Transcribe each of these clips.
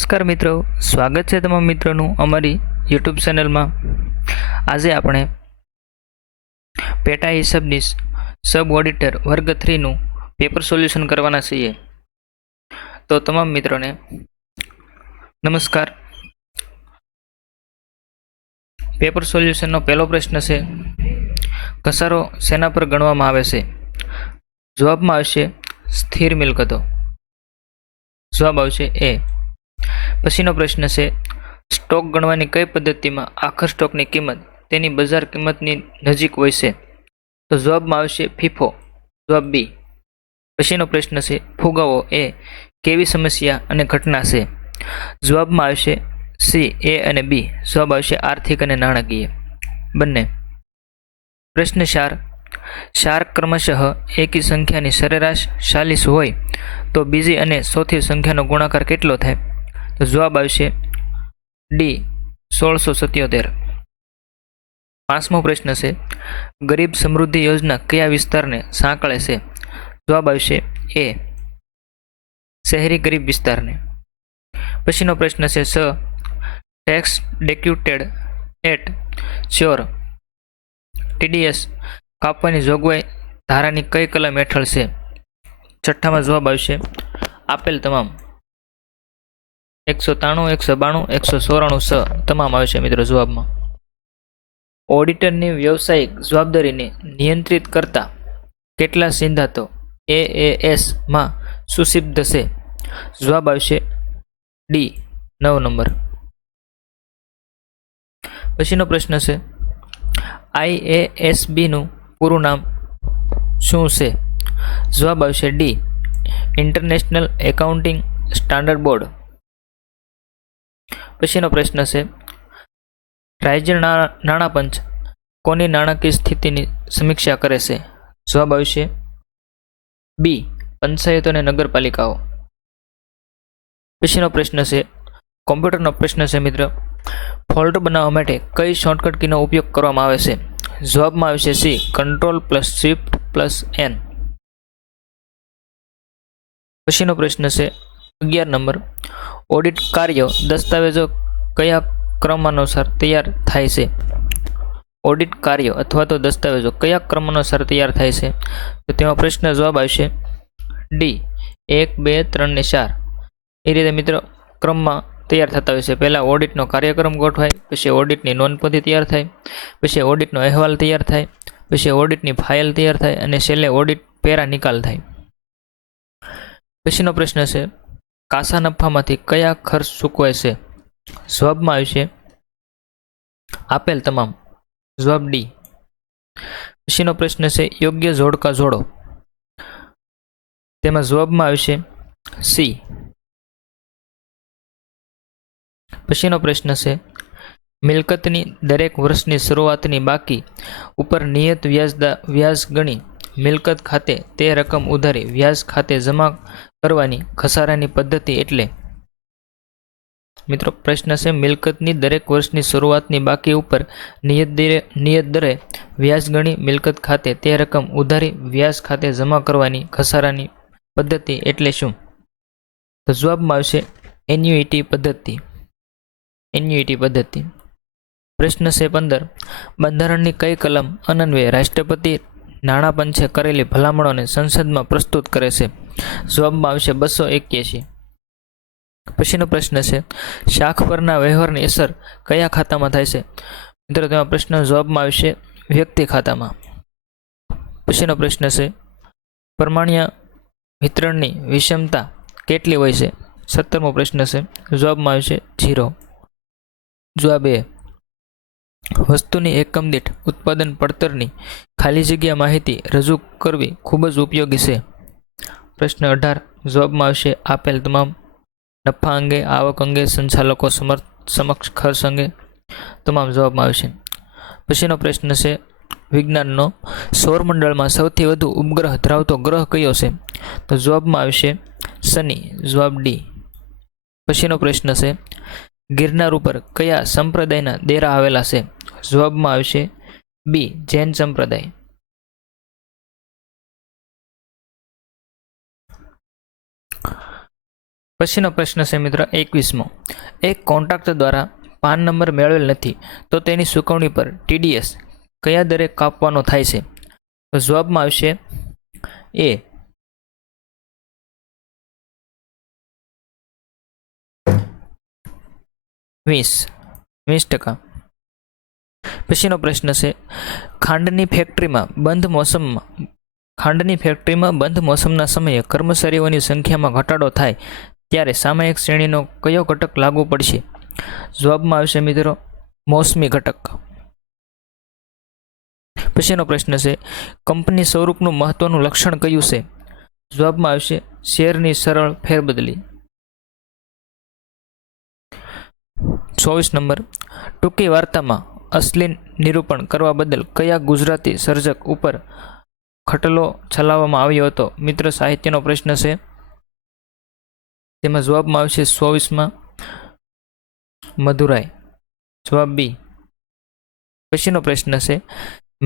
નમસ્કાર મિત્રો, સ્વાગત છે તમામ મિત્રોનું અમારી યુટ્યુબ ચેનલમાં. આજે આપણે પેટા હિસાબની સબ ઓડિટર વર્ગ 3નું પેપર સોલ્યુશન કરવાના છીએ. તો તમામ મિત્રોને નમસ્કાર. પેપર સોલ્યુશનનો પહેલો પ્રશ્ન છે, ઘસારો શેના પર ગણવામાં આવે છે? જવાબમાં આવશે સ્થિર મિલકતો. જવાબ આવશે એ. પછીનો પ્રશ્ન છે, સ્ટોક ગણવાની કઈ પદ્ધતિમાં આખર સ્ટોકની કિંમત તેની બજાર કિંમતની નજીક હોય છે? તો જવાબમાં આવશે ફીફો. જવાબ બી. પછીનો પ્રશ્ન છે, ફુગાવો એ કેવી સમસ્યા અને ઘટના છે? જવાબમાં આવશે સી એ અને બી. જવાબ આવશે આર્થિક અને નાણાકીય બંને. પ્રશ્ન 4, ચાર ક્રમશઃ એકી સંખ્યાની સરેરાશ 40 હોય તો બીજી અને ચોથી સંખ્યાનો ગુણાકાર કેટલો થાય? તો જવાબ આવશે ડી 1677. પાંચમો પ્રશ્ન છે, ગરીબ સમૃદ્ધિ યોજના કયા વિસ્તારને સાંકળે છે? જવાબ આવશે એ શહેરી ગરીબ વિસ્તારને. પછીનો પ્રશ્ન છે, ટેક્સ ડેક્યુટેડ એટ શ્યોર ટીડીએસ કાપવાની જોગવાઈ ધારાની કઈ કલમ હેઠળ છે? છઠ્ઠામાં જવાબ આવશે આપેલ તમામ. 193, 192, 194 તમામ આવશે મિત્રો જવાબમાં. ઓડિટરની વ્યવસાયિક જવાબદારીને નિયંત્રિત કરતા કેટલા સિદ્ધાંતો એએએસ માં સુશિબ્ધ છે? જવાબ આવશે ડી 9 નંબર. પછીનો પ્રશ્ન છે, આઈએએસબીનું પૂરું નામ શું છે? જવાબ આવશે D international accounting standard board. પછીનો પ્રશ્ન છે, રાજ્ય નાણાં પંચ કોની નાણાકીય સ્થિતિની સમીક્ષા કરે છે? જવાબ આવશે બી પંચાયતો અને નગરપાલિકાઓ. પછીનો પ્રશ્ન છે, કોમ્પ્યુટરનો પ્રશ્ન છે મિત્ર, ફોલ્ટ બનાવવા માટે કઈ શોર્ટકટ કીનો ઉપયોગ કરવામાં આવે છે? જવાબમાં આવશે સી Ctrl+Shift+N. પછીનો પ્રશ્ન છે 11 નંબર, ઓડિટ કાર્યો દસ્તાવેજો કયા ક્રમાનુસાર તૈયાર થાય છે? ઓડિટ કાર્યો અથવા તો દસ્તાવેજો કયા ક્રમાનુસાર તૈયાર થાય છે? તો તેમાં પ્રશ્ન જવાબ આવશે ડી 1, 2, 3 ને 4 એ રીતે મિત્રો ક્રમમાં તૈયાર થતા હોય છે. પહેલાં ઓડિટનો કાર્યક્રમ ગોઠવાય, પછી ઓડિટની નોંધપોથી તૈયાર થાય, પછી ઓડિટનો અહેવાલ તૈયાર થાય, પછી ઓડિટની ફાઇલ તૈયાર થાય અને છેલ્લે ઓડિટ પેરા નિકાલ થાય. પછીનો પ્રશ્ન છે, કાસા નફામાંથી કયા ખર્ચ ચૂકવાય છે? જવાબમાં આવશે આપેલ તમામ. જવાબ ડી. પછીનો પ્રશ્ન છે, યોગ્ય જોડકા જોડો. તેમાં જવાબમાં આવશે સી. પછીનો પ્રશ્ન છે, મિલકતની દરેક વર્ષની શરૂઆતની બાકી ઉપર નિયત વ્યાજ ગણી મિલકત ખાતે તે રકમ ઉધારી વ્યાજ ખાતે જમા કરવાની ઘસારાની પદ્ધતિ એટલે? મિત્રો પ્રશ્ન છે, મિલકતની દરેક વર્ષની શરૂઆતની બાકી ઉપર નિયત દરે વ્યાજ ગણી મિલકત ખાતે તે રકમ ઉધારી વ્યાજ ખાતે જમા કરવાની ઘસારાની પદ્ધતિ એટલે શું? તો જવાબમાં આવશે એન્યુઇટી પદ્ધતિ. એન્યુઇટી પદ્ધતિ. પ્રશ્ન છે 15, બંધારણની કઈ કલમ અન્વયે રાષ્ટ્રપતિ નાણાં પંચે કરેલી ભલામણોને સંસદમાં પ્રસ્તુત કરે છે? જવાબમાં આવશે 281. પછીનો પ્રશ્ન છે, શાખ પરના વ્યવહારની અસર કયા ખાતામાં થાય છે? મિત્રો તેમાં પ્રશ્ન જવાબમાં આવશે વ્યક્તિ ખાતામાં. પછીનો પ્રશ્ન છે, પરમાણ્ય વિતરણની વિષમતા કેટલી હોય છે? 17મો પ્રશ્ન છે, જવાબમાં આવશે 0. જવાબ એ. વસ્તુની એકમ દીઠ ઉત્પાદન પડતરની ખાલી જગ્યા માહિતી રજૂ કરવી ખૂબ જ ઉપયોગી છે. પ્રશ્ન 18, જવાબમાં આવશે આપેલ તમામ. નફા અંગે, આવક અંગે, સંચાલકો સમક્ષ ખર્ચ અંગે તમામ જવાબમાં આવશે. પછીનો પ્રશ્ન છે, વિજ્ઞાનનો સૌરમંડળમાં સૌથી વધુ ઉપગ્રહ ધરાવતો ગ્રહ કયો છે? તો જવાબમાં આવશે શનિ. જવાબ ડી. પછીનો પ્રશ્ન છે, ગિરનાર ઉપર કયા સંપ્રદાયના દેરા આવેલા છે? જવાબમાં આવશે બી જૈન સંપ્રદાય. પછીનો પ્રશ્ન છે મિત્ર 21મો. એક કોન્ટ્રાક્ટર દ્વારા પાન નંબર મેળવેલ નથી તો તેની ચૂકવણી પર TDS કયા દરે કાપવાનો થાય છે? તો જવાબમાં આવશે એ 20%. પછીનો પ્રશ્ન છે ખાંડની ફેક્ટરીમાં બંધ મોસમના સમયે કર્મચારીઓની સંખ્યામાં ઘટાડો થાય ત્યારે સામયિક શ્રેણીનો કયો ઘટક લાગુ પડશે? જવાબમાં આવશે મિત્રો મોસમી ઘટક. પછીનો પ્રશ્ન છે કંપની સ્વરૂપનું મહત્વનું લક્ષણ કયું છે? જવાબમાં આવશે શેરની સરળ ફેરબદલી. 24 નંબર. ટૂંકી વાર્તામાં અશ્લીલ નિરૂપણ કરવા બદલ કયા ગુજરાતી સર્જક ઉપર ખટલો ચલાવવામાં આવ્યો હતો? મિત્ર સાહિત્યનો પ્રશ્ન છે. તેમાં જવાબમાં આવશે 24માં મધુરાય. જવાબ બી. પછીનો પ્રશ્ન છે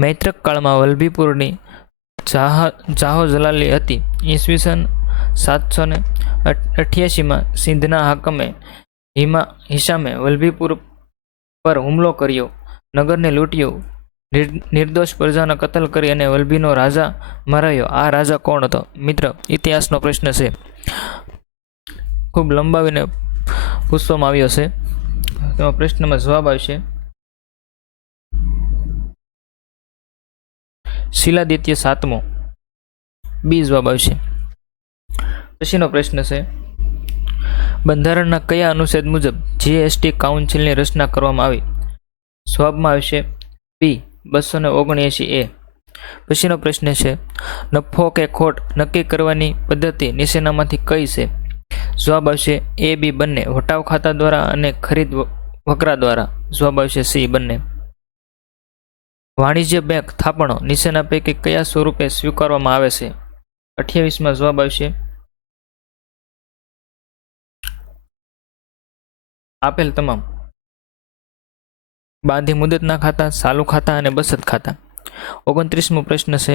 મૈત્રક કાળમાં વલ્લભીપુરની જાહો જલાલી હતી. ઈસવીસન 788માં સિંધના હાકમે હિસામે વલ્લભીપુર પર હુમલો કર્યો, નગરને લૂંટ્યું, નિર્દોષ પ્રજાનો કતલ કરી અને વલ્લભીનો રાજા મરાયો. આ રાજા કોણ હતો? મિત્ર ઇતિહાસનો પ્રશ્ન છે, ખૂબ લંબાવીને પૂછવામાં આવ્યો છે. તેમાં પ્રશ્નમાં જવાબ આવશે શિલાદિત્ય 7મો. બી જવાબ આવશે. પછીનો પ્રશ્ન છે બંધારણના કયા અનુચ્છેદ મુજબ GST કાઉન્સિલની રચના કરવામાં આવી? જવાબમાં આવશે બી 279A. પછીનો પ્રશ્ન છે નફો કે ખોટ નક્કી કરવાની પદ્ધતિ નીચેનામાંથી કઈ છે? જવાબ આવશે A, B બંને. વટાવ ખાતા દ્વારા અને ખરીદ વકરા દ્વારા. જવાબ આવશે સી બંને. વાણિજ્ય બેંક થાપણો નીચેના પૈકી કયા સ્વરૂપે સ્વીકારવામાં આવે છે? 28માં જવાબ આવશે આપેલ તમામ. બાંધી મુદતના ખાતા, ચાલુ ખાતા અને બચત ખાતા. 29મો પ્રશ્ન છે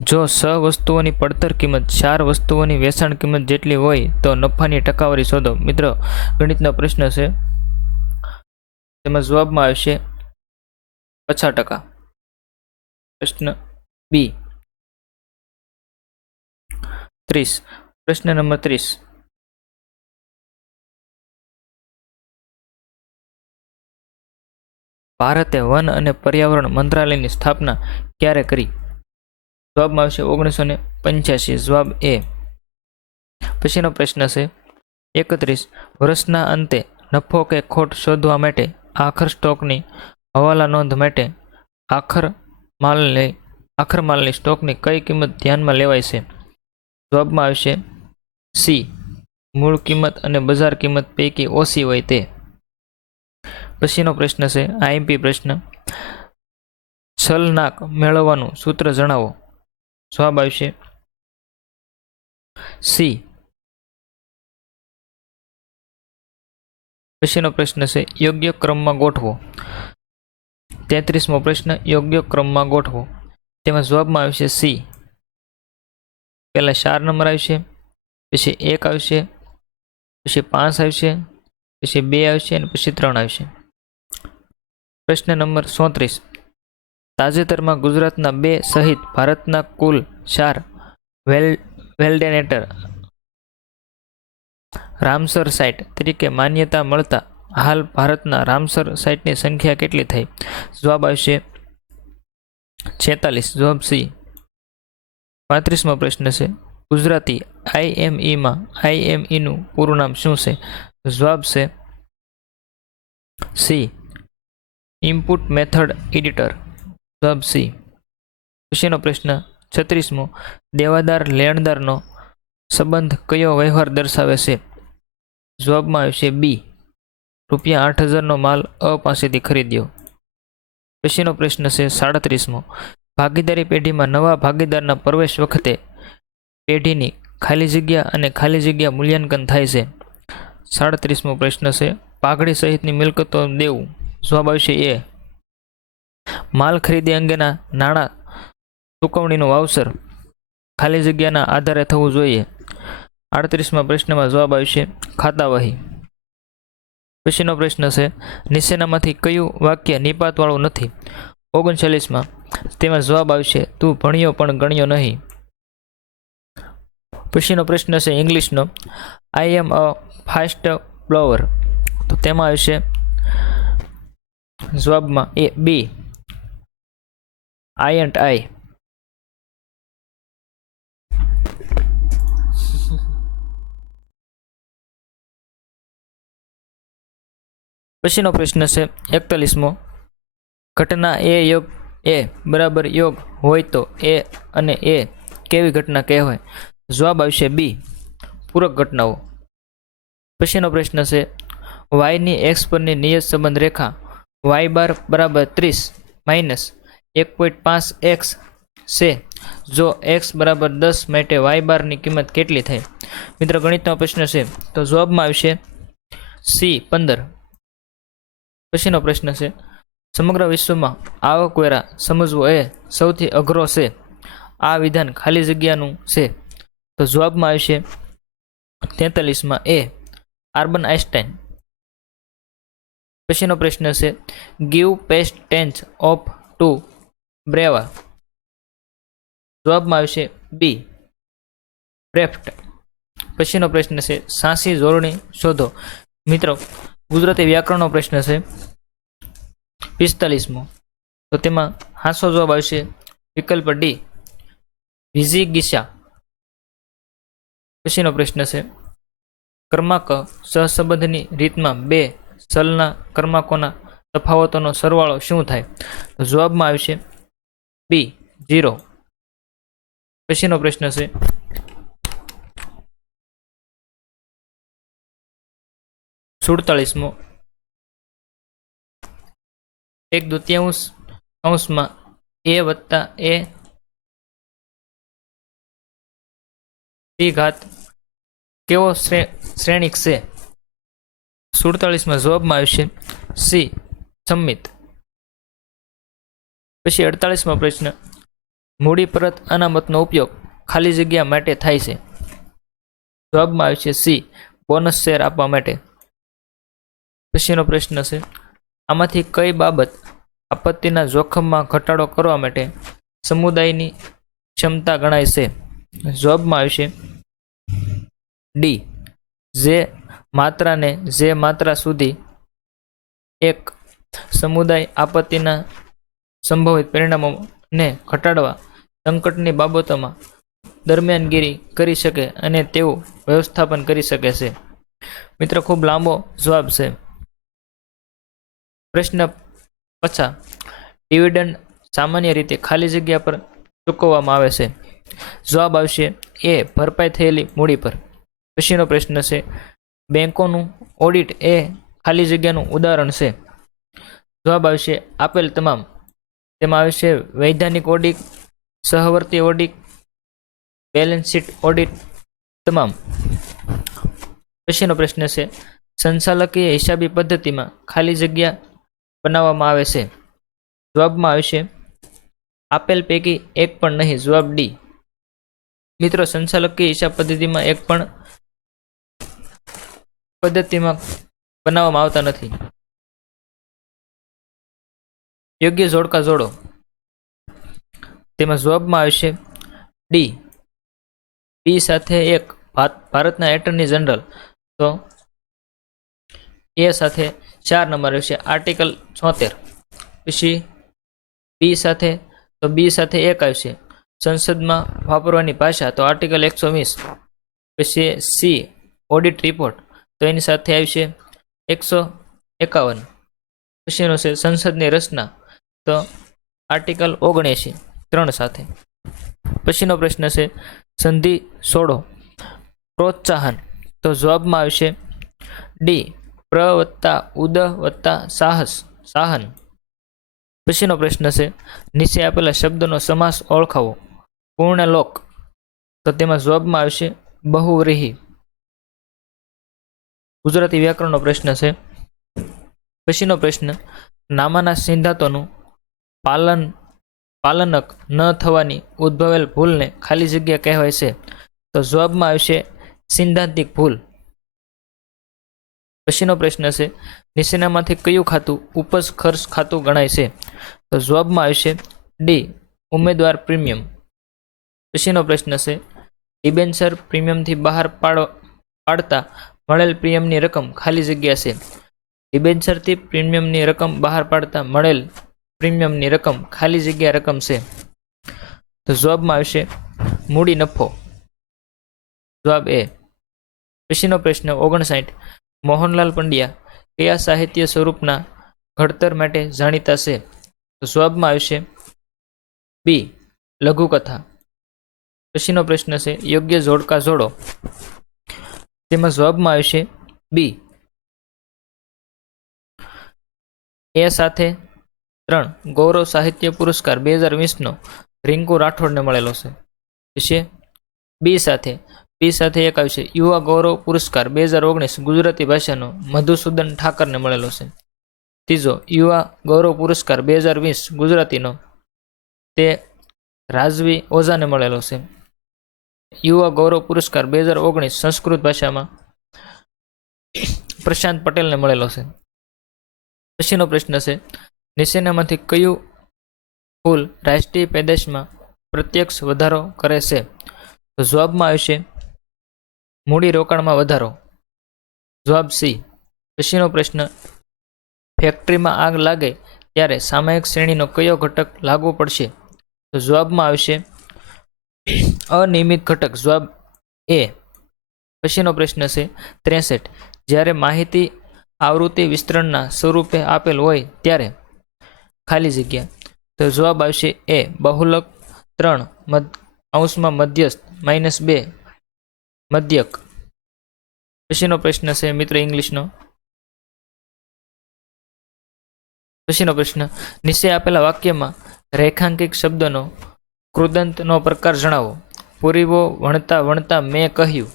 જો 6 વસ્તુઓની પડતર કિંમત 4 વસ્તુઓની વેચાણ કિંમત જેટલી હોય તો નફાની ટકાવારી શોધો. મિત્રો ગણિતનો પ્રશ્ન છે, તેમાં જવાબમાં આવશે 50%. પ્રશ્ન બી. 30. પ્રશ્ન નંબર 30. ભારતે વન અને પર્યાવરણ મંત્રાલયની સ્થાપના ક્યારે કરી? જવાબમાં આવશે 1985. જવાબ એ. પછીનો પ્રશ્ન છે 31. વર્ષના અંતે નફો કે ખોટ શોધવા માટે આખર સ્ટોકની હવાલા નોંધ માટે આખર માલની સ્ટોકની કઈ કિંમત ધ્યાનમાં લેવાય છે? જવાબમાં આવશે સી, મૂળ કિંમત અને બજાર કિંમત પૈકી ઓછી હોય તે. પછીનો પ્રશ્ન છે IMP પ્રશ્ન છલનાક મેળવવાનું સૂત્ર જણાવો. જવાબ આવશે સી. પછીનો પ્રશ્ન છે યોગ્ય ક્રમમાં ગોઠવો. 33મો પ્રશ્ન યોગ્ય ક્રમમાં ગોઠવો. તેમાં જવાબમાં આવશે સી. પહેલા 4 નંબર આવશે, પછી 1 આવશે, પછી 5 આવશે, પછી 2 આવશે અને પછી 3 આવશે. પ્રશ્ન નંબર 34. તાજેતરમાં ગુજરાતના 2 સહિત ભારતના કુલ 4 વેલ્ડેનેટર રામસર સાઇટ તરીકે માન્યતા મળતા હાલ ભારતના રામસર સાઇટની સંખ્યા કેટલી થઈ? જવાબ આવશે 46. જવાબ સી. 35મો પ્રશ્ન છે ગુજરાતી IMEમાં IMEનું પૂરું નામ શું છે? જવાબ છે સી, ઇનપુટ મેથડ એડિટર. જવાબ સી. પછીનો પ્રશ્ન 36મો દેવાદાર લેણદારનો સંબંધ કયો વ્યવહાર દર્શાવે છે? જવાબમાં આવશે બી, ₹8,000નો માલ અ પાસેથી ખરીદ્યો. પછીનો પ્રશ્ન છે 37મો ભાગીદારી પેઢીમાં નવા ભાગીદારના પ્રવેશ વખતે પેઢીની ખાલી જગ્યા અને ખાલી જગ્યા મૂલ્યાંકન થાય છે. 37મો પ્રશ્ન છે પાઘડી સહિતની મિલકતો દેવું. જવાબ આવશે એ. માલ ખરીદી અંગેના નાણાં ચૂકવણીનું વાવસર ખાલી જગ્યાના આધારે થવું જોઈએ. 38માં પ્રશ્નમાં જવાબ આવશે ખાતાવહી. પછીનો પ્રશ્ન છે નીચેનામાંથી કયું વાક્ય નિપાતવાળું નથી? 39માં તેમાં જવાબ આવશે તું ભણ્યો પણ ગણ્યો નહીં. પછીનો પ્રશ્ન છે ઇંગ્લિશનો. આઈ એમ અ ફાસ્ટ બ્લોવર. તો તેમાં આવશે જવાબમાં એ બી આઈ એન્ડ આઈ. પછીનો પ્રશ્ન છે 41મો. ઘટના એ યોગ એ બરાબર યોગ હોય તો એ અને એ કેવી ઘટના કહેવાય? જવાબ આવશે બી પૂરક ઘટનાઓ. પછીનો પ્રશ્ન છે વાયની એક્સ પરની નિયત સંબંધ રેખા વાય બાર બરાબર 30 માઇનસ 1.5 એક્સ છે. જો એક્સ બરાબર 10 માટે વાય બારની કિંમત કેટલી થાય? મિત્રો ગણિતનો પ્રશ્ન છે તો જવાબમાં આવશે સી 15. પછીનો પ્રશ્ન છે સમગ્ર વિશ્વમાં આવકવેરા સમજવો એ સૌથી અઘરો છે. આ વિધાન ખાલી જગ્યાનું છે. તો જવાબમાં આવશે 43માં એ આલ્બર્ટ આઇન્સ્ટાઈન. પછીનો પ્રશ્ન છે give past tense of to બ્રેવા. જવાબમાં આવશે બી પ્રેફ્ટ. પછીનો પ્રશ્ન છે સાંસી જોડણી શોધો. મિત્રો ગુજરાતી વ્યાકરણનો પ્રશ્ન છે 45મો. તો તેમાં હાસો જવાબ આવશે વિકલ્પ ડી વિઝિગિષા. પછીનો પ્રશ્ન છે કર્માક સહસંબંધની રીતમાં બે ચલના કર્માકોના તફાવતોનો સરવાળો શું થાય? તો જવાબમાં આવશે બી 0. પછીનો પ્રશ્ન છે 47મો. 1/2 અંશમાં એ વત્તા એ ઘાત કેવો શ્રેણિક છે? 47માં જવાબમાં આવશે સી સંમિત. પછી 48મો પ્રશ્ન મૂડી પરત અનામતનો ઉપયોગ ખાલી જગ્યા માટે થાય છે. જવાબમાં આવશે સી બોનસ શેર આપવા માટે. પછીનો પ્રશ્ન છે આમાંથી કઈ બાબત આપત્તિના જોખમમાં ઘટાડો કરવા માટે સમુદાયની ક્ષમતા ગણાય છે? જવાબમાં આવશે ડી જે માત્રા સુધી એક સમુદાય આપત્તિના સંભવિત પરિણામોને ઘટાડવા સંકટની બાબતોમાં દરમિયાનગીરી કરી શકે અને તેવું વ્યવસ્થાપન કરી શકે છે. મિત્રો ખૂબ લાંબો જવાબ છે. પ્રશ્ન 50 ડિવિડન્ડ સામાન્ય રીતે ખાલી જગ્યા પર ચૂકવવામાં આવે છે. જવાબ આવશે એ ભરપાઈ થયેલી મૂડી પર. પછીનો પ્રશ્ન છે બેંકોનું ઓડિટ એ ખાલી જગ્યાનું ઉદાહરણ છે. જવાબ આવશે આપેલ તમામ. તેમાં આવશે વૈધાનિક ઓડિટ, સહવર્તી ઓડિટ, બેલેન્સ શીટ ઓડિટ તમામ. પછીનો પ્રશ્ન છે સંચાલકીય હિસાબી પદ્ધતિમાં ખાલી જગ્યા બનાવવામાં આવે છે. જવાબમાં આવશે આપેલ પૈકી એક પણ નહીં. જવાબ ડી. મિત્રો સંચાલકીય હિસાબ પદ્ધતિમાં એક પણ પદ્ધતિમાં બનાવવામાં આવતા નથી. યોગ્ય જોડકા જોડો. તેમાં જવાબમાં આવશે ડી બી સાથે એક ભારતના એટર્ની જનરલ. તો એ સાથે 4 નંબર આવશે આર્ટિકલ 76. પછી બી સાથે તો બી સાથે એક આવશે સંસદમાં વાપરવાની ભાષા તો આર્ટિકલ 120. પછી સી ઓડિટ રિપોર્ટ તો એની સાથે આવશે 151. પછીનો છે સંસદની રચના તો આર્ટિકલ 79 3 સાથે. પછીનો પ્રશ્ન છે સંધિ છોડો પ્રોત્સાહન તો જવાબમાં આવશે ડી પ્ર વત્તા ઉદ વત્તા સાહન. પછીનો પ્રશ્ન છે નીચે આપેલા શબ્દનો સમાસ ઓળખાવો. પૂર્ણલોક તો તેમાં જવાબમાં આવશે બહુવ્રીહી. ગુજરાતી વ્યાકરણનો પ્રશ્ન છે. પછીનો પ્રશ્ન નામાના સિદ્ધાંતોનું પાલનક ન થવાની ઉદ્ભવેલ ભૂલને ખાલી જગ્યા કહેવાય છે. તો જવાબમાં આવશે સિદ્ધાંતિક ભૂલ. પછીનો પ્રશ્ન છે નીચેનામાંથી કયું ખાતું ઉપજ ખર્ચ ખાતું ગણાય છે? તો જવાબમાં આવશે ડી ઉમેદવાર પ્રીમિયમ. પછીનો પ્રશ્ન છે ડિબેન્ચર પ્રીમિયમથી બહાર પાડતા મળેલ પ્રીમિયમની રકમ ખાલી જગ્યા છે. ડિબેન્ચરથી પ્રીમિયમની રકમ બહાર પાડતા મળેલ પ્રીમિયમની રકમ ખાલી જગ્યા રકમ છે. તો જવાબમાં આવશે મૂડી નફો. જવાબ એ. પછીનો પ્રશ્ન 59 મોહનલાલ પંડ્યા કયા સાહિત્ય સ્વરૂપના ઘડતર માટે જાણીતા છે? તો જવાબમાં આવશે બી લઘુકથા. પછીનો પ્રશ્ન છે યોગ્ય જોડકા જોડો. તેમાં જવાબમાં આવશે બી એ સાથે 3 ગૌરવ સાહિત્ય પુરસ્કાર 2020નો રિંકુ રાઠોડને મળેલો છે. પછી બી સાથે 1 આવશે યુવા ગૌરવ પુરસ્કાર 2019 ગુજરાતી ભાષાનો મધુસૂદન ઠાકરને મળેલો છે. ત્રીજો યુવા ગૌરવ પુરસ્કાર 2020 ગુજરાતીનો તે રાજવી ઓઝાને મળેલો છે. યુવા ગૌરવ પુરસ્કાર 2019 સંસ્કૃત ભાષામાં પ્રશાંત પટેલને મળેલો છે. પછીનો પ્રશ્ન છે નીચેનામાંથી કયું ફૂલ રાષ્ટ્રીય પેદાશમાં પ્રત્યક્ષ વધારો કરે છે? તો જવાબમાં આવશે મૂડી રોકાણમાં વધારો. જવાબ સી. પછીનો પ્રશ્ન ફેક્ટરીમાં આગ લાગે ત્યારે સામયિક શ્રેણીનો કયો ઘટક લાગુ પડશે? તો જવાબમાં આવશે અનિયમિત ઘટક. જવાબ એ. પછીનો પ્રશ્ન છે 63 જ્યારે માહિતી આવૃત્તિ વિસ્તરણના સ્વરૂપે આપેલ હોય ત્યારે ખાલી જગ્યા. તો જવાબ આવશે એ બહુલક 3 અંશમાં મધ્યસ્થ -2 મધ્યક. પછીનો પ્રશ્ન છે મિત્ર ઇંગ્લિશનો. પછીનો પ્રશ્ન નીચે આપેલા વાક્યમાં રેખાંકિત શબ્દનો કૃદંતનો પ્રકાર જણાવો. પૂર્વો વણતા વણતા મેં કહ્યું.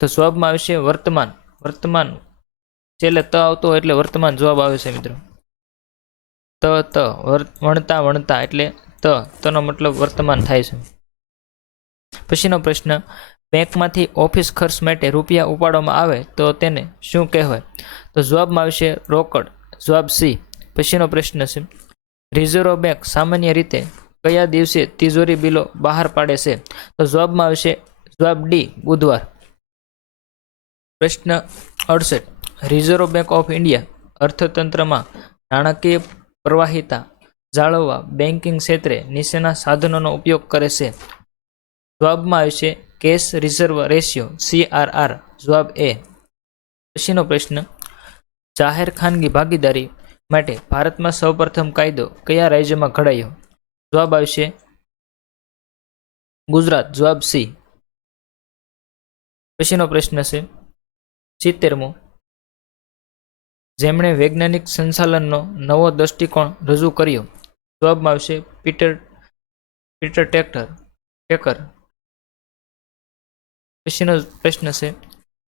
તો જવાબમાં આવશે વર્તમાન. વર્તમાન છેલ્લે ત આવતો હોય એટલે વર્તમાન જવાબ આવે છે મિત્રો. વણતા વણતા એટલે તનો મતલબ વર્તમાન થાય છે. પછીનો પ્રશ્ન બેંકમાંથી ઓફિસ ખર્ચ માટે રૂપિયા ઉપાડવામાં આવે તો તેને શું કહેવાય? તો જવાબમાં આવશે રોકડ. જવાબ સી. પછીનો પ્રશ્ન છે રિઝર્વ બેંક સામાન્ય રીતે કયા દિવસે તિજોરી બિલો બહાર પાડે છે? તો જવાબમાં આવશે જવાબ ડી બુધવાર. પ્રશ્ન 68 રિઝર્વ બેંક ઓફ ઇન્ડિયા અર્થતંત્રમાં નાણાકીય પ્રવાહિતા જાળવવા બેન્કિંગ ક્ષેત્રે નીચેના સાધનોનો ઉપયોગ કરે છે. જવાબમાં આવશે કેશ રિઝર્વ રેશિયો CRR. જવાબ એ. પછીનો પ્રશ્ન જાહેર ખાનગી ભાગીદારી માટે ભારતમાં સૌપ્રથમ કાયદો કયા રાજ્યમાં ઘડાયો? જવાબ આવશે ગુજરાત. જવાબ સી. પછીનો પ્રશ્ન છે 70મો જેમણે વૈજ્ઞાનિક સંચાલનનો નવો દ્રષ્ટિકોણ રજૂ કર્યો? જવાબમાં આવશે પીટર ટેકર. પછીનો પ્રશ્ન છે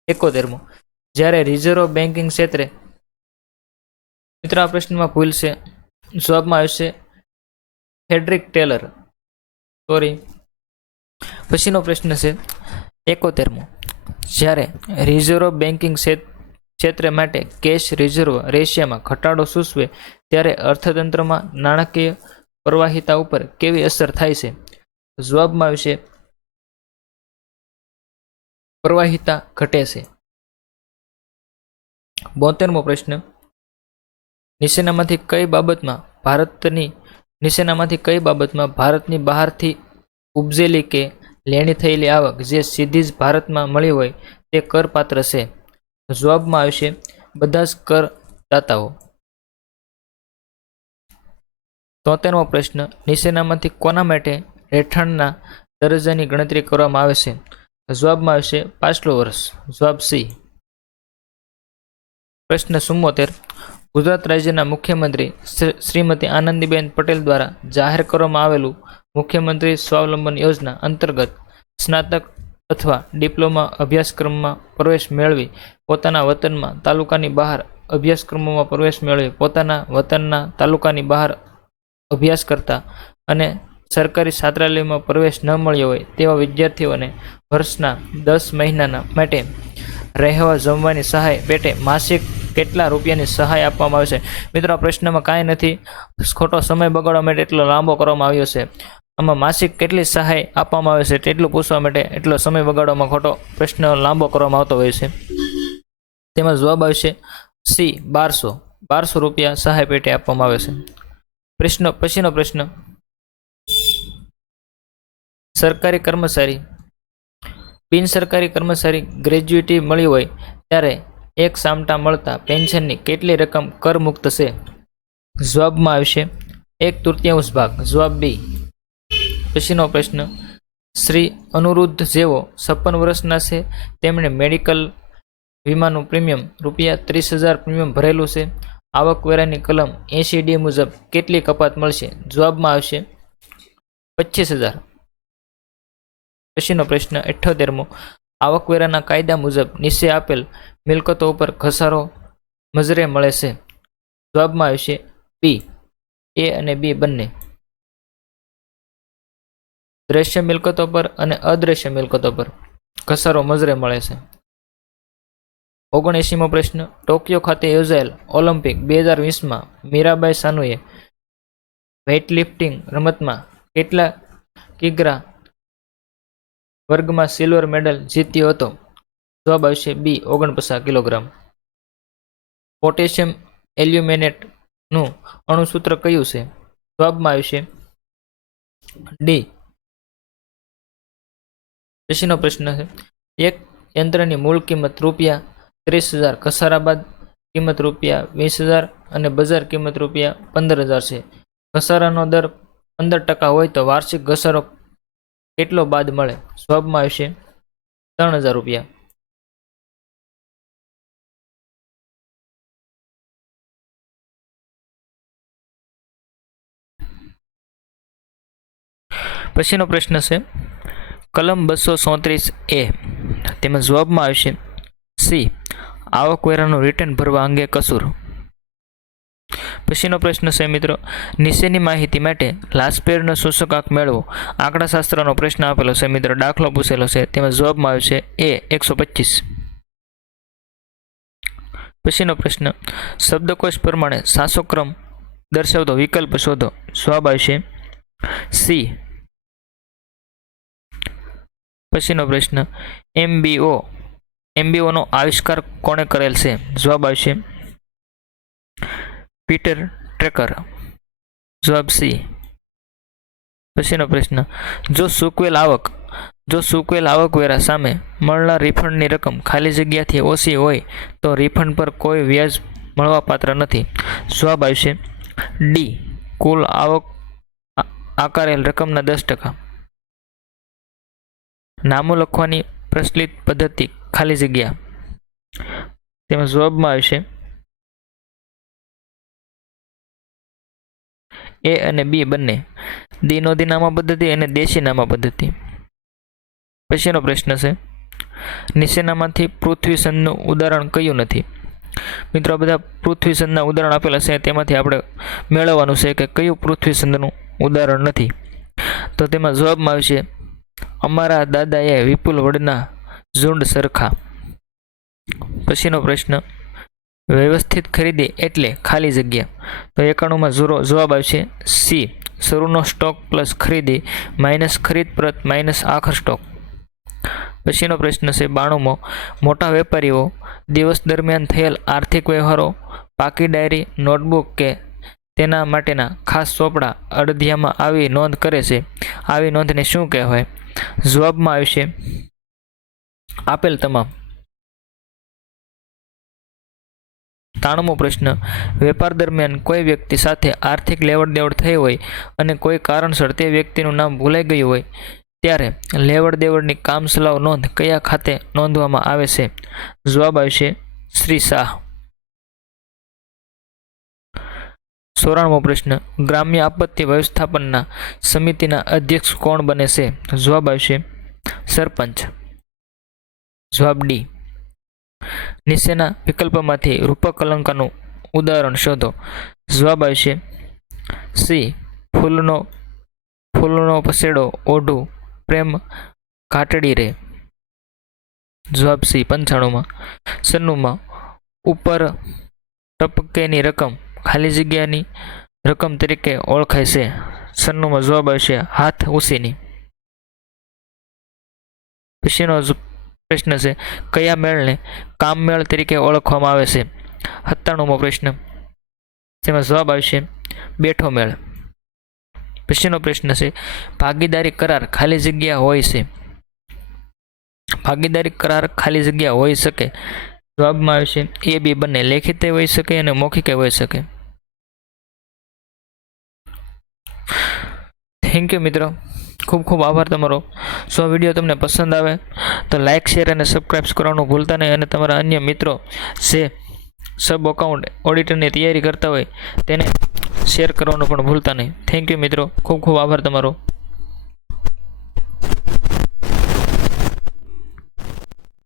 71મો જ્યારે રિઝર્વ બેન્કિંગ ક્ષેત્રે મિત્રો આ પ્રશ્નમાં ભૂલ છે. જવાબમાં આવશે ફેડરિક ટેલર. સોરી. પછીનો પ્રશ્ન છે 71મો જ્યારે રિઝર્વ બેન્કિંગ ક્ષેત્ર માટે કેશ રિઝર્વ રેશિયામાં ઘટાડો સૂચવે ત્યારે અર્થતંત્રમાં નાણાકીય પ્રવાહિતા ઉપર કેવી અસર થાય છે? જવાબમાં આવશે પ્રવાહિતા ઘટે છે. 72મો પ્રશ્ન નીચેનામાંથી કઈ બાબતમાં ભારતની બહારથી ઉપજેલી કે લેણી થયેલી આવક જે સીધી જ ભારતમાં મળી હોય તે કરપાત્ર છે? જવાબમાં આવશે બધા જ કરદાતાઓ. 73મો પ્રશ્ન નીચેનામાંથી કોના માટે રહેઠાણના દરજ્જાની ગણતરી કરવામાં આવે છે? જવાબમાં આવશે પાછલું વર્ષ. જવાબ સી. પ્રશ્ન 74 ગુજરાત રાજ્યના મુખ્યમંત્રી શ્રીમતી આનંદીબેન પટેલ દ્વારા જાહેર કરવામાં આવેલું મુખ્યમંત્રી સ્વાવલંબન યોજના અંતર્ગત સ્નાતક અથવા ડિપ્લોમા અભ્યાસક્રમમાં પ્રવેશ મેળવી પોતાના વતનમાં તાલુકાની બહાર અભ્યાસક્રમોમાં પ્રવેશ મેળવી પોતાના વતનના તાલુકાની બહાર અભ્યાસ કરતા અને સરકારી છાત્રાલયમાં પ્રવેશ ન મળ્યો હોય તેવા વિદ્યાર્થીઓને વર્ષના 10 મહિનાના માટે રહેવા જમવાની સહાય પેટે માસિક કેટલા રૂપિયાની સહાય આપવામાં આવે છે? મિત્રો, આ પ્રશ્નમાં કાંઈ નથી, ખોટો સમય બગાડવા માટે એટલો લાંબો કરવામાં આવ્યો છે. આમાં માસિક કેટલી સહાય આપવામાં આવે છે તેટલું પૂછવા માટે એટલો સમય બગાડવામાં ખોટો પ્રશ્ન લાંબો કરવામાં આવતો હોય છે. તેમાં જવાબ આવશે સી, 1200 રૂપિયા સહાય પેટે આપવામાં આવે છે. પછીનો પ્રશ્ન, સરકારી કર્મચારી બિન સરકારી કર્મચારી ગ્રેજ્યુટી મળી હોય ત્યારે એક સામટા મળતા પેન્શનની કેટલી રકમ કરમુક્ત છે? જવાબમાં આવશે 1/3 ભાગ, જવાબ બી. પછીનો પ્રશ્ન, શ્રી અનુરુદ્ધ જેઓ 56 વર્ષના છે તેમણે મેડિકલ વીમાનું પ્રીમિયમ ₹30,000 પ્રીમિયમ ભરેલું છે. આવકવેરાની કલમ 80D મુજબ કેટલી કપાત મળશે? જવાબમાં આવશે 25,000. પછીનો પ્રશ્ન 78મો, આવકવેરાના કાયદા મુજબ નીચે આપેલ મિલકતો ઉપર ઘસારો મજરે મળે છે. જવાબમાં આવશે બી, એ અને બી બંને. દ્રશ્ય મિલકતો પર અને અદ્રશ્ય મિલકતો પર ઘસારો મજરે મળે છે. 79મો પ્રશ્ન, ટોક્યો ખાતે યોજાયેલ ઓલિમ્પિક 2020માં મીરાબાઈ સાનુએ વેઇટલિફ્ટિંગ રમતમાં કેટલા કિગ્રા વર્ગમાં સિલ્વર મેડલ જીત્યો હતો? જવાબ આવશે બી, 49 કિલોગ્રામ. પોટેશિયમ એલ્યુમિનેટનું અણુસૂત્ર કયું છે? જવાબમાં આવશે ડી. પછીનો પ્રશ્ન છે, એક યંત્રની મૂળ કિંમત ₹30,000 ઘસારા બાદ કિંમત ₹20,000 અને બજાર કિંમત ₹15,000 છે. ઘસારાનો દર 15% હોય તો વાર્ષિક ઘસારો કેટલો બાદ મળે? જવાબમાં આવશે ₹3,000. પછીનો પ્રશ્ન છે, કલમ 234A, તેમાં જવાબમાં આવશે સી, આવકવેરાનું રિટર્ન ભરવા અંગે કસૂર. પછીનો પ્રશ્ન છે મિત્રો, નીચેની માહિતી માટે લાસપેરનો સૂચકાંક મેળવો. આંકડાશાસ્ત્રનો પ્રશ્ન આપેલો છે મિત્રો, દાખલો પૂછેલો છે, તેમાં જવાબમાં આવશે એ 125. પછીનો પ્રશ્ન, શબ્દકોશ પ્રમાણે સાચો ક્રમ દર્શાવતો વિકલ્પ શોધો. જવાબ આવશે સી. પછીનો પ્રશ્ન, MBO નો આવિષ્કાર કોણે કરેલ છે? જવાબ આવશે પીટર ટ્રેકર, જવાબ સી. પછીનો પ્રશ્ન, જો ચૂકવેલ આવકવેરા સામે મળનાર રિફંડની રકમ ખાલી જગ્યાથી ઓછી હોય તો રિફંડ પર કોઈ વ્યાજ મળવાપાત્ર નથી. જવાબ આવશે ડી, કુલ આવક આકારેલ રકમના 10%. નામો લખવાની પ્રચલિત પદ્ધતિ ખાલી જગ્યા, તેમાં જવાબમાં આવશે એ અને બી બંને, દિનોદી નામા પદ્ધતિ અને દેશી નામા પદ્ધતિ. પછીનો પ્રશ્ન છે, નીચેનામાંથી પૃથ્વીસંદનું ઉદાહરણ કયું નથી? મિત્રો, આ બધા પૃથ્વીસંદના ઉદાહરણ આપેલા છે, તેમાંથી આપણે મેળવવાનું છે કે કયું પૃથ્વીસંદનું ઉદાહરણ નથી. તો તેમાં જવાબમાં આવશે અમારા દાદાએ વિપુલ વડના ઝુંડ સરખા. પછીનો પ્રશ્ન, વ્યવસ્થિત ખરીદી એટલે ખાલી જગ્યા. તો 91માં જવાબ આવશે સી, શરૂનો સ્ટોક પ્લસ ખરીદી માઇનસ ખરીદ પ્રત માઇનસ આખર સ્ટોક. પછીનો પ્રશ્ન છે 92મો, મોટા વેપારીઓ દિવસ દરમિયાન થયેલ આર્થિક વ્યવહારો પાકી ડાયરી, નોટબુક કે તેના માટેના ખાસ ચોપડા અડધિયામાં આવી નોંધ કરે છે. આવી નોંધને શું કહેવાય? જવાબમાં આવશે આપેલ તમામ. 93મો પ્રશ્ન, વેપાર દરમિયાન કોઈ વ્યક્તિ સાથે આર્થિક લેવડ દેવડ થઈ હોય અને કોઈ કારણસર તે વ્યક્તિનું નામ ભૂલાઈ ગયું હોય ત્યારે લેવડ દેવડની કામચલાઉ નોંધ કયા ખાતે નોંધવામાં આવે છે? જવાબ આવશે શ્રી શાહ. 94મો પ્રશ્ન, ગ્રામ્ય આપત્તિ વ્યવસ્થાપનના સમિતિના અધ્યક્ષ કોણ બને છે? જવાબ આવશે સરપંચ, જવાબ ડી. નીચેના વિકલ્પમાંથી રૂપક અલંકારનું ઉદાહરણ શોધો. જવાબ આવશે સી, ફૂલનો પસેડો ઓઢું પ્રેમ ઘાટડી રે. જવાબ સી 95માં. 96માં ઉપર ટપકેની રકમ ખાલી જગ્યાની રકમ તરીકે ઓળખાય છે. 96માં જવાબ આવશે હાથ ઉસીની. પછીનો પ્રશ્ન છે કયા મેળને કામ મેળ તરીકે ઓળખવામાં આવે છે. 97મો પ્રશ્ન, તેમાં જવાબ આવશે બેઠો મેળ. પછીનો પ્રશ્ન છે ભાગીદારી કરાર ખાલી જગ્યા હોય છે. ભાગીદારી કરાર ખાલી જગ્યા હોઈ શકે. જવાબમાં આવશે એ બી બંને, લેખિત હોઈ શકે અને મૌખિક હોઈ શકે. થેન્ક યુ મિત્રો, ખૂબ ખૂબ આભાર તમારો. જો વિડીયો તમને પસંદ આવે તો લાઇક, શેર અને સબસ્ક્રાઈબ કરવાનું ભૂલતા નહીં, અને તમારા અન્ય મિત્રો જે સબ અકાઉન્ટ ઓડિટરની તૈયારી કરતા હોય તેને શેર કરવાનું પણ ભૂલતા નહીં. થેન્ક યુ મિત્રો, ખૂબ ખૂબ આભાર તમારો.